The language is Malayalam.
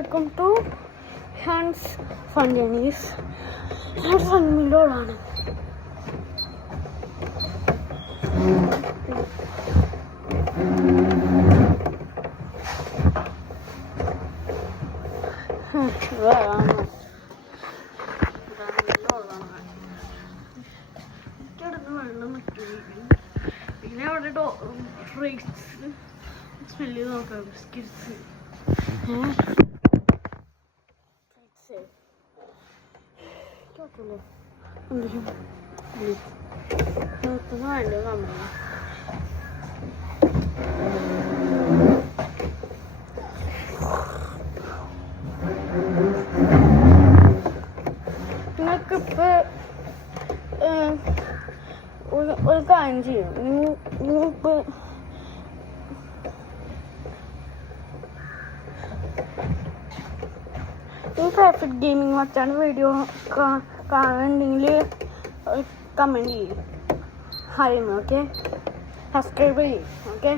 Welcome to hands fun journeys. ഞാൻ ഫൺമില്ലോളാണ്. വെള്ളം പിന്നെ അവിടെ സ്മെല്ല് നോക്കാം. ബിസ്ക്കറ്റ്സ് നിങ്ങൾക്കിപ്പോൾ ഒരു കാര്യം ചെയ്യും. നിങ്ങളിപ്പോൾ ഈ പെർഫെക്റ്റ് ഗെയിമിംഗ് മച്ചാണ് വീഡിയോ കാണുന്നുണ്ടെങ്കിൽ കമൻറ്റ് ചെയ്യും. ഹായ് ഓക്കെ, സബ്സ്ക്രൈബ് ചെയ്യും. ഓക്കെ.